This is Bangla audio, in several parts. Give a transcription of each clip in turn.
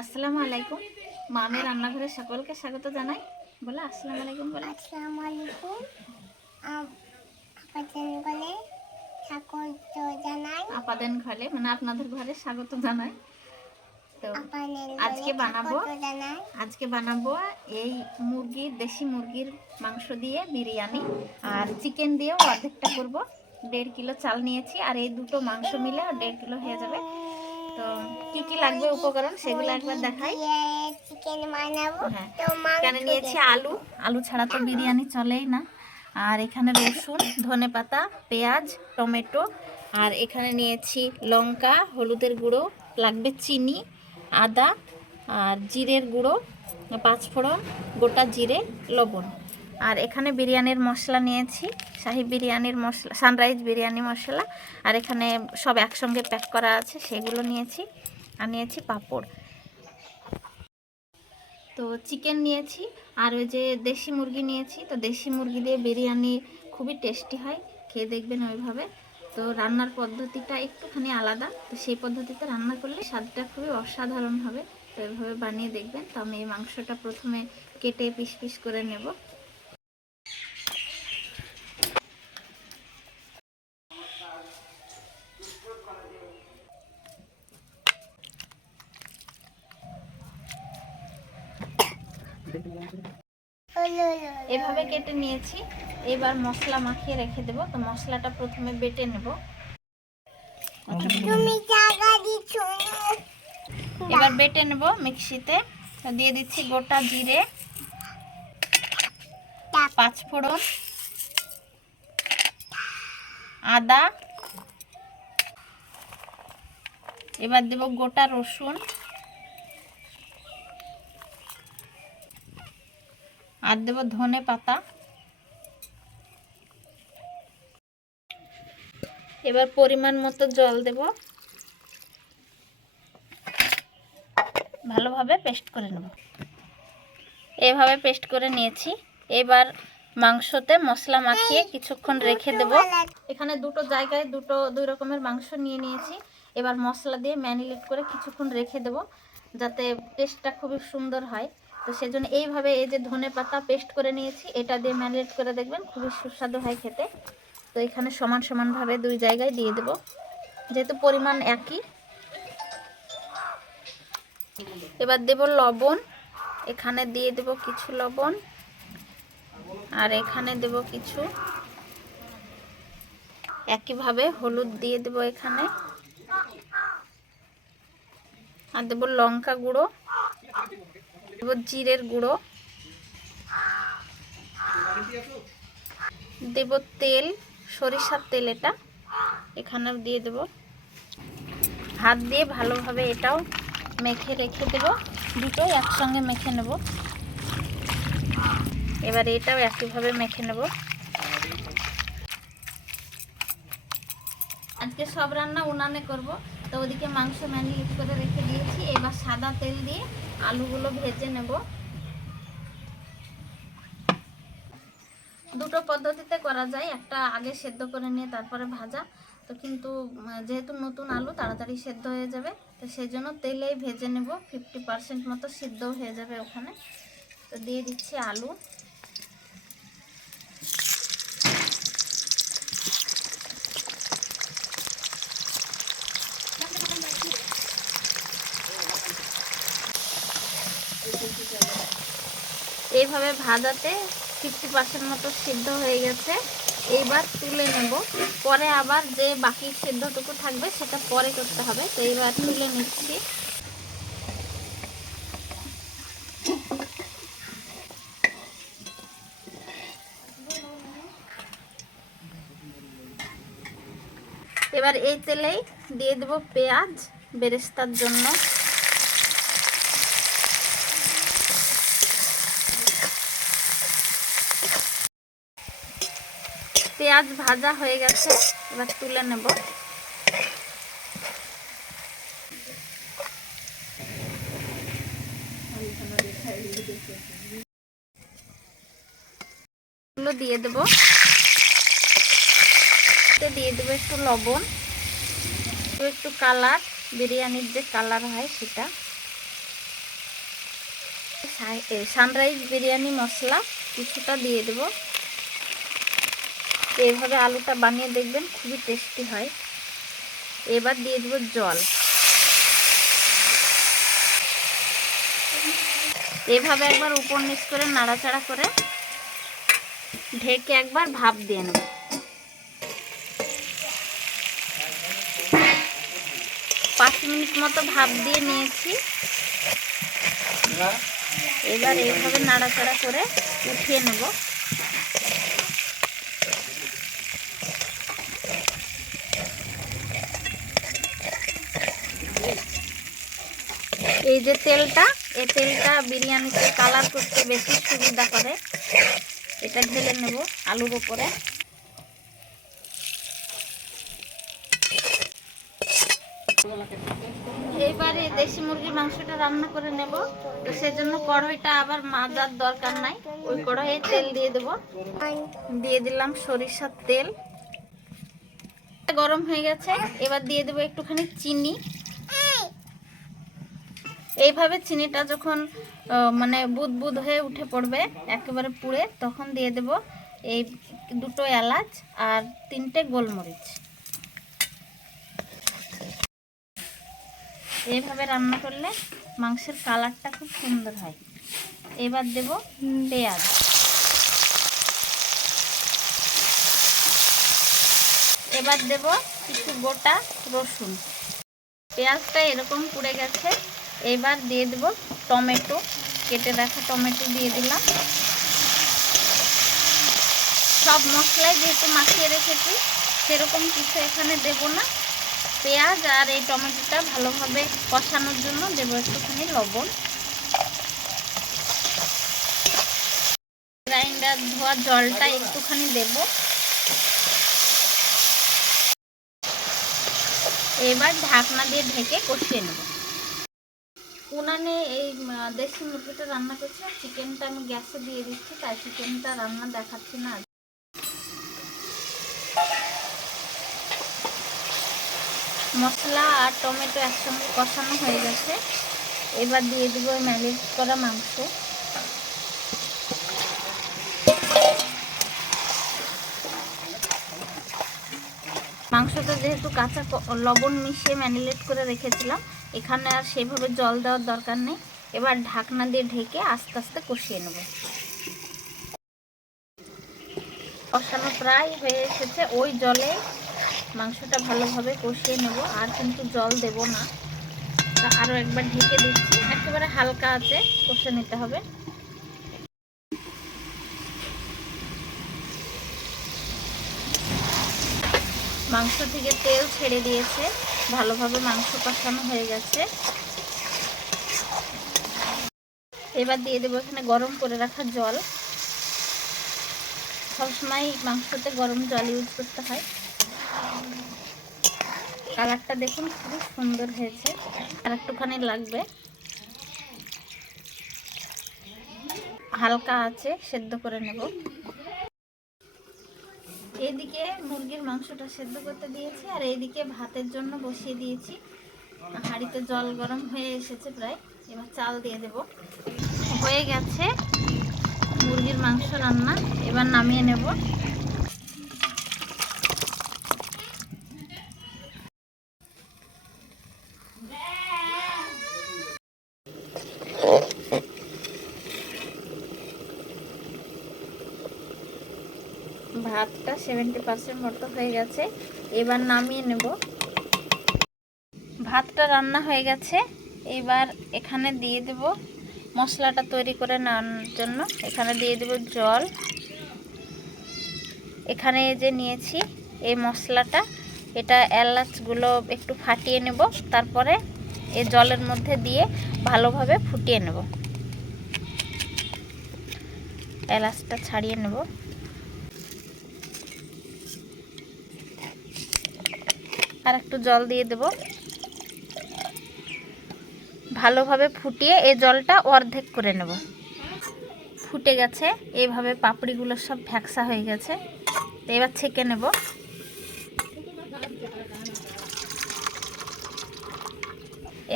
আসসালামু আলাইকুম। মামের রান্নাঘরে সকলকে স্বাগত জানাই। বলে আসসালামু আলাইকুম। বলে আসসালামু আলাইকুম। আপনাদের ঘরে স্বাগত জানাই। আপাদের ঘরে মানে আপনাদের ঘরে স্বাগত জানাই। তো আজকে বানাবো এই দেশি মুরগির মাংস দিয়ে বিরিয়ানি, আর চিকেন দিয়েও অর্ধেকটা করব। 1.5 কিলো চাল নিয়েছি, আর এই দুটো মাংস মিলে 1.5 কিলো হয়ে যাবে। তো কি কি লাগবে উপকরণ সেগুলো একবার দেখাই। চিকেন বানাবো। হ্যাঁ, এখানে নিয়েছি আলু ছাড়া তো বিরিয়ানি চলেই না। আর এখানে রসুন, ধনেপাতা, পেঁয়াজ, টমেটো, আর এখানে নিয়েছি লঙ্কা, হলুদের গুঁড়ো, লাগবে চিনি, আদা, আর জিরের গুঁড়ো, 5 ফোড়ন, গোটা জিরে, লবণ। আর এখানে বিরিয়ানির মশলা নিয়েছি, শাহি বিরিয়ানির মশলা, সানরাইজ বিরিয়ানি মশলা। আর এখানে সব একসঙ্গে প্যাক করা আছে, সেগুলো নিয়েছি। আর নিয়েছি পাঁপড়। তো চিকেন নিয়েছি, আর ওই যে দেশি মুরগি নিয়েছি। তো দেশি মুরগি দিয়ে বিরিয়ানি খুবই টেস্টি হয়, খেয়ে দেখবেন ওইভাবে। তো রান্নার পদ্ধতিটা একটুখানি আলাদা, তো সেই পদ্ধতিতে রান্না করলে স্বাদটা খুবই অসাধারণ হবে। তো এইভাবে বানিয়ে দেখবেন। তো আমি এই মাংসটা প্রথমে কেটে পিস পিস করে নেব। এভাবে কেটে নিয়েছি। এবার মশলা মাখিয়ে রেখে দেব। তো মশলাটা প্রথমে বেটে নেব। এবার বেটে নেব মিক্সিতে। দিয়ে দিচ্ছি গোটা জিরে, 5 ফোড়ন, আদা। এবার দেব গোটা রসুন, আর দেব ধনে পাতা। এবার পরিমাণ মতো জল দেব। ভালোভাবে পেস্ট করে নেব। এভাবে পেস্ট করে নিয়েছি। এবার মাংসতে মশলা মাখিয়ে কিছুক্ষণ রেখে দেব। এখানে দুটো জায়গায় দুই রকমের মাংস নিয়েছি। এবার মশলা দিয়ে ম্যারিনেট করে কিছুক্ষণ রেখে দেব, যাতে টেস্টটা খুবই সুন্দর হয়। তো সেজন্য এইভাবে এই যে ধনে পাতা পেস্ট করে নিয়েছি, এটা দিয়ে ম্যারিনেট করে দেখবেন, খুবই সুস্বাদু হয় খেতে। তো এখানে সমান সমানভাবে দুই জায়গায় দিয়ে দেব, যেহেতু পরিমাণ একই। এবার দেব লবণ। এখানে দিয়ে দেব কিছু লবণ, আর এখানে দেব কিছু। একইভাবে হলুদ দিয়ে দেব এখানে, আর দেব লঙ্কা গুঁড়ো, দেব জিরের গুঁড়ো, দেব তেল, সরিষার তেল, এটা এখানে দিয়ে দেব। হাত দিয়ে ভালোভাবে এটাও মেখে রেখে দেব। দুটোই একসঙ্গে মেখে নেব। এবার এটাও একইভাবে মেখে নেব। আজকে সব রান্না উনানে করব। তো ওদিকে মাংস ম্যারিনেট করে রেখে দিয়েছি। এবার সাদা তেল দিয়ে আলুগুলো ভেজে নেব। দুটো পদ্ধতিতে করা যায়, একটা আগে সেদ্ধ করে নিয়ে তারপরে ভাজা। তো কিন্তু যেহেতু নতুন আলু তাড়াতাড়ি সেদ্ধ হয়ে যাবে, তো সেই জন্য তেলেই ভেজে নেব। 50% মতো সিদ্ধ হয়ে যাবে ওখানে। তো দিয়ে দিচ্ছি আলু। এইভাবে ভাজাতে 50% মতো সিদ্ধ হয়ে গেছে। এইবার তুলে নেব। পরে আবার যে বাকি সিদ্ধটুকু থাকবে সেটা পরে করতে হবে। তো এইবার তুলে নিচ্ছি। এবার এই তেলেই দিয়ে দেব পেঁয়াজ বেরেস্তার জন্য। পেঁয়াজ ভাজা হয়ে গেছে, এবার তুলে নেব। দিয়ে দেব, দিয়ে দেবো একটু লবণ, একটু কালার, বিরিয়ানির যে কালার হয় সেটা। সানরাইজ বিরিয়ানি মশলা কিছুটা দিয়ে দেব। এইভাবে আলুটা বানিয়ে দেখবেন, খুবই টেস্টি হয়। এবার দিয়ে দেব জল। এভাবে একবার উপর নিচ করে নাড়াচাড়া করে ঢেকে একবার ভাপ দিয়ে নেব। 5 মিনিট মতো ভাপ দিয়ে নিয়েছি। এবার এইভাবে নাড়াচাড়া করে উঠিয়ে নেব। এই যে তেলটা, এই তেলটা বিরিয়ানিতে কালার করতে বেশি সুবিধা করে। এটা ঢেলে নেব আলুর উপরে। এইবারে দেশি মুরগির মাংসটা রান্না করে নেব। তো সেজন্য কড়াইটা আবার মাজার দরকার নাই, ওই কড়াইয়ে তেল দিয়ে দেব। দিয়ে দিলাম সরিষার তেল, গরম হয়ে গেছে। এবার দিয়ে দেব একটুখানি চিনি। এইভাবে চিনিটা যখন মানে বুদবুদ হয়ে উঠে পড়বে একেবারে পুড়ে, তখন দিয়ে দেব এই 2টো এলাচ আর 3টে গোলমরিচ। এইভাবে রান্না করলে মাংসের কালারটা খুব সুন্দর হয়। এবার দেব পেঁয়াজ। এবার দেব কিছু গোটা রসুন। পেঁয়াজটা এরকম পুড়ে গেছে। এবার দিয়ে দেব টমেটো, কেটে রাখা টমেটো দিয়ে দিলাম। সব মশলাই যেহেতু মাখিয়ে রেখেছি, সেরকম কিছু এখানে দেব না। পেঁয়াজ আর এই টমেটোটা ভালোভাবে কষানোর জন্য দেব একটুখানি লবণ। গ্রাইন্ডার ধোয়া জলটা একটুখানি দেব। এবার ঢাকনা দিয়ে ঢেকে কষিয়ে নেব। উনানে এই দেশি মুরগিটা রান্না করছি, আর চিকেনটা আমি গ্যাসে দিয়ে দিচ্ছি, তাই চিকেনটা রান্না দেখাচ্ছি না। মশলা আর টমেটো একসঙ্গে কষানো হয়ে গেছে। এবার দিয়ে দেব ম্যারিনেট করা মাংস। মাংসটা যেহেতু কাঁচা লবণ মিশিয়ে ম্যারিনেট করে রেখেছিলাম, এখানে আর সেভাবে জল দেওয়ার দরকার নেই। এবার ঢাকনা দিয়ে ঢেকে আস্তে আস্তে কষিয়ে নেব। কষানো প্রায় হয়ে এসেছে। ওই জলে মাংসটা ভালোভাবে কষিয়ে নেব, আর কিন্তু জল দেব না। আরও একবার ঢেকে দিচ্ছি, একেবারে হালকা আছে কষে নিতে হবে। মাংস থেকে তেল ছেড়ে দিয়েছে, ভালোভাবে মাংস কষানো হয়ে গেছে। এবার দিয়ে দেবো এখানে গরম করে রাখা জল। সবসময় মাংসতে গরম জল ইউজ করতে হয়। কালারটা দেখুন খুবই সুন্দর হয়েছে, আর একটুখানি লাগবে। হালকা আছে সেদ্ধ করে নেব। এদিকে মুরগির মাংসটা সেদ্ধ করতে দিয়েছি, আর এইদিকে ভাতের জন্য বসিয়ে দিয়েছি। হাঁড়িতে জল গরম হয়ে এসেছে প্রায়। এবার চাল দিয়ে দেব। হয়ে গেছে মুরগির মাংস রান্না। এবার নামিয়ে নেব। ভাতটা 70% মতো হয়ে গেছে। এবার নামিয়ে নেব। ভাতটা রান্না হয়ে গেছে। এবার এখানে দিয়ে দেব মশলাটা তৈরি করে নেওয়ার জন্য। এখানে দিয়ে দেব জল। এখানে যে নিয়েছি এই মশলাটা, এটা এলাচগুলো একটু ফাটিয়ে নেব, তারপরে এই জলের মধ্যে দিয়ে ভালোভাবে ফুটিয়ে নেব। এলাচটা ছাড়িয়ে নেব। আর একটু জল দিয়ে দেব। ভালোভাবে ফুটিয়ে এই জলটা অর্ধেক করে নেব। ফুটে গেছে, এইভাবে পাপড়িগুলো সব ভ্যাকসা হয়ে গেছে। তো এবার ছেঁকে নেব।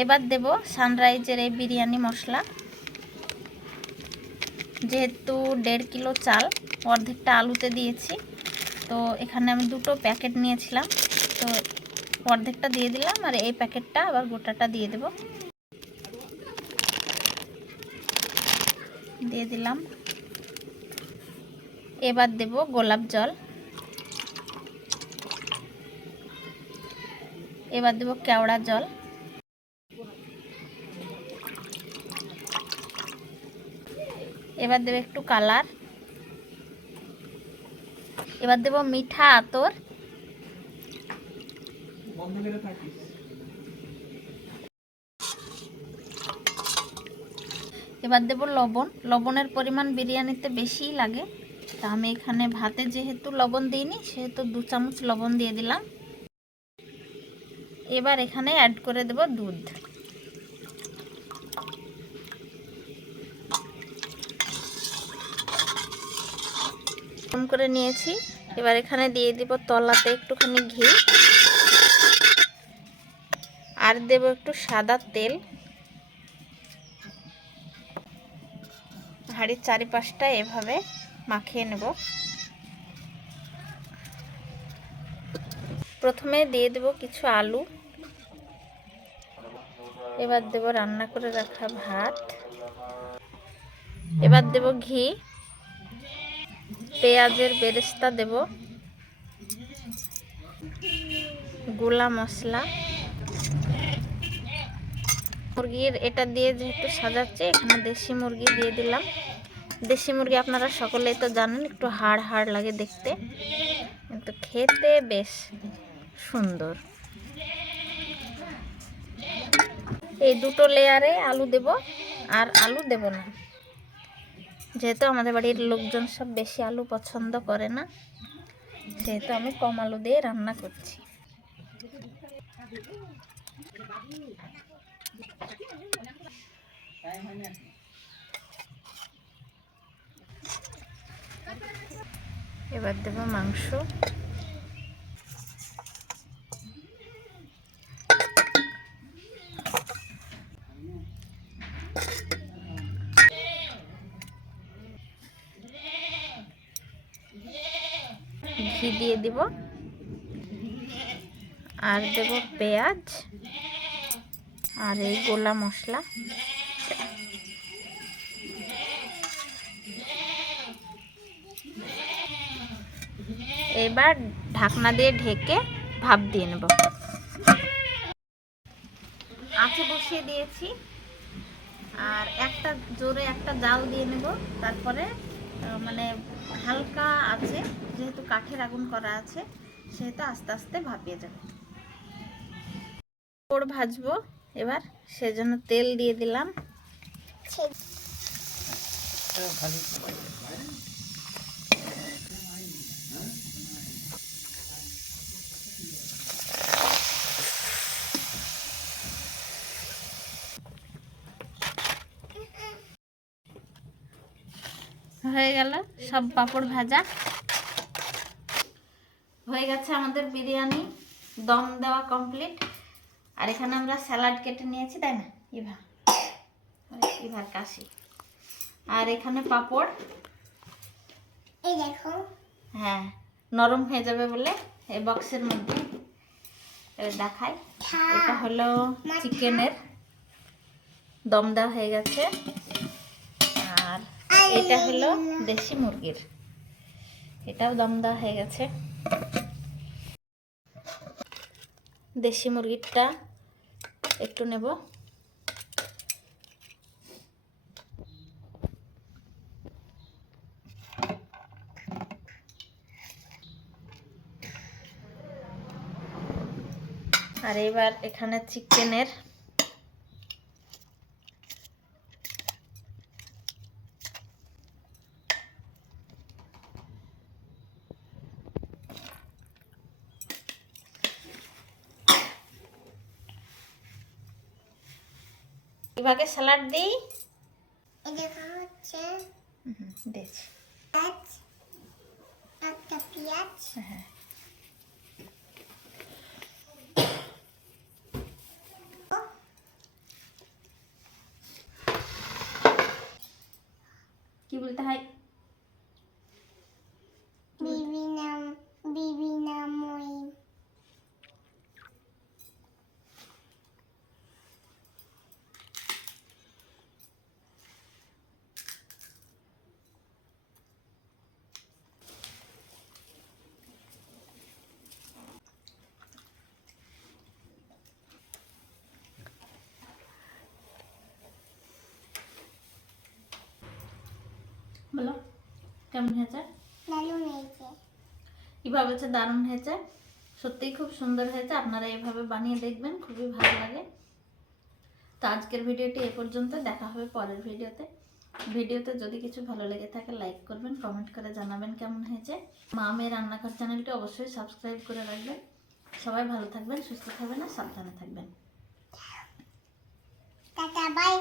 এবার দেব সানরাইজের এই বিরিয়ানি মশলা। যেহেতু 1.5 কিলো চাল, অর্ধেকটা আলুতে দিয়েছি। তো এখানে আমি 2টো প্যাকেট নিয়েছিলাম, তো অর্ধেকটা দিয়ে দিলাম আর এই প্যাকেটটা আবার গোটাটা দিয়ে দেব। দিয়ে দিলাম। এবার দেব গোলাপ জল, এবার দেব কেওড়া জল, এবার দেব একটু কালার, এবার দেব মিঠা আতর, এবার দেব লবণ। লবণের পরিমাণ বিরিয়ানিতে বেশিই লাগে, তা আমি এখানে ভাতে যেহেতু লবণ দিইনি সেহেতু 2 চামচ লবণ দিয়ে দিলাম। এবার এখানে অ্যাড করে দেব দুধ। গরম করে নিয়েছি, এবার এখানে দিয়ে দিব তলাতে একটুখানি ঘি, আর দেব একটু সাদা তেল। হাঁড়ির চারিপাশটা এভাবে মাখিয়ে নেব। প্রথমে দিয়ে দেব কিছু আলু, এবার দেব রান্না করে রাখা ভাত, এবার দেব ঘি, পেঁয়াজের বেরেস্তা দেব, গোলা মশলা, মুরগির এটা দিয়ে যেহেতু সাজাচ্ছে এখানে দেশি মুরগি দিয়ে দিলাম। দেশি মুরগি আপনারা সকলেই তো জানেন একটু হাড় হাড় লাগে দেখতে, কিন্তু খেতে বেশ সুন্দর। এই 2টো লেয়ারে আলু দেব, আর আলু দেব না, যেহেতু আমাদের বাড়ির লোকজন সব বেশি আলু পছন্দ করে না, সেহেতু আমি কম আলু দিয়ে রান্না করছি। এবার দেব মাংস, ঘি দিয়ে দিব, আর দেব পেঁয়াজ আর এই গোলা মশলা। এবার ঢাকনা দিয়ে ঢেকে ভাপ দিয়ে নেব। আঁচে বসিয়ে দিয়েছি, আর একটা জোরে একটা জাল দিয়ে নেব। তারপরে মানে হালকা আছে, যেহেতু কাঠের আগুন করা আছে সেহেতু আস্তে আস্তে ভাপিয়ে যাবে। পাঁপড় ভাজবো এবার, সেজন্য তেল দিয়ে দিলাম। হয়ে গেল সব পাঁপড় ভাজা হয়ে গেছে। আমাদের বিরিয়ানি দম দেওয়া কমপ্লিট। আর এখানে আমরা স্যালাড কেটে নিয়েছি, তাই না ইভার কাশি। আর এখানে পাঁপড়, এই দেখো, হ্যাঁ নরম হয়ে যাবে বলে এই বক্সের মধ্যে দেখাই। এটা হলো চিকেনের দম দেওয়া হয়ে গেছে, আর এটা হলো দেশি মুরগির, এটাও দম দেওয়া হয়ে গেছে। দেশি মুরগিরটা একটু নেব, আর এবার এখানে চিকেনের এভাবে স্যালাড দিই। এই দেখো হচ্ছে দিয়েছি, পেঁয়াজ, একটা পেঁয়াজ, হ্যাঁ কি কি বলতে হয়? বিবি নাম মই। বলো কেমন হয়েছে? দারুণ হয়েছে। কিভাবে বলছে দারুণ হয়েছে, সত্যিই খুব সুন্দর হয়েছে। আপনারা এভাবে বানিয়ে দেখবেন, খুবই ভালো লাগে। তো আজকের ভিডিওটি এ পর্যন্ত, দেখা হবে পরের ভিডিওতে যদি কিছু ভালো লেগে থাকে লাইক করবেন, কমেন্ট করে জানাবেন কেমন হয়েছে। মা মেয়ের রান্নাঘর চ্যানেলটি অবশ্যই সাবস্ক্রাইব করে রাখবেন। সবাই ভালো থাকবেন, সুস্থ থাকবেন আর সাবধানে থাকবেন। Tata bye.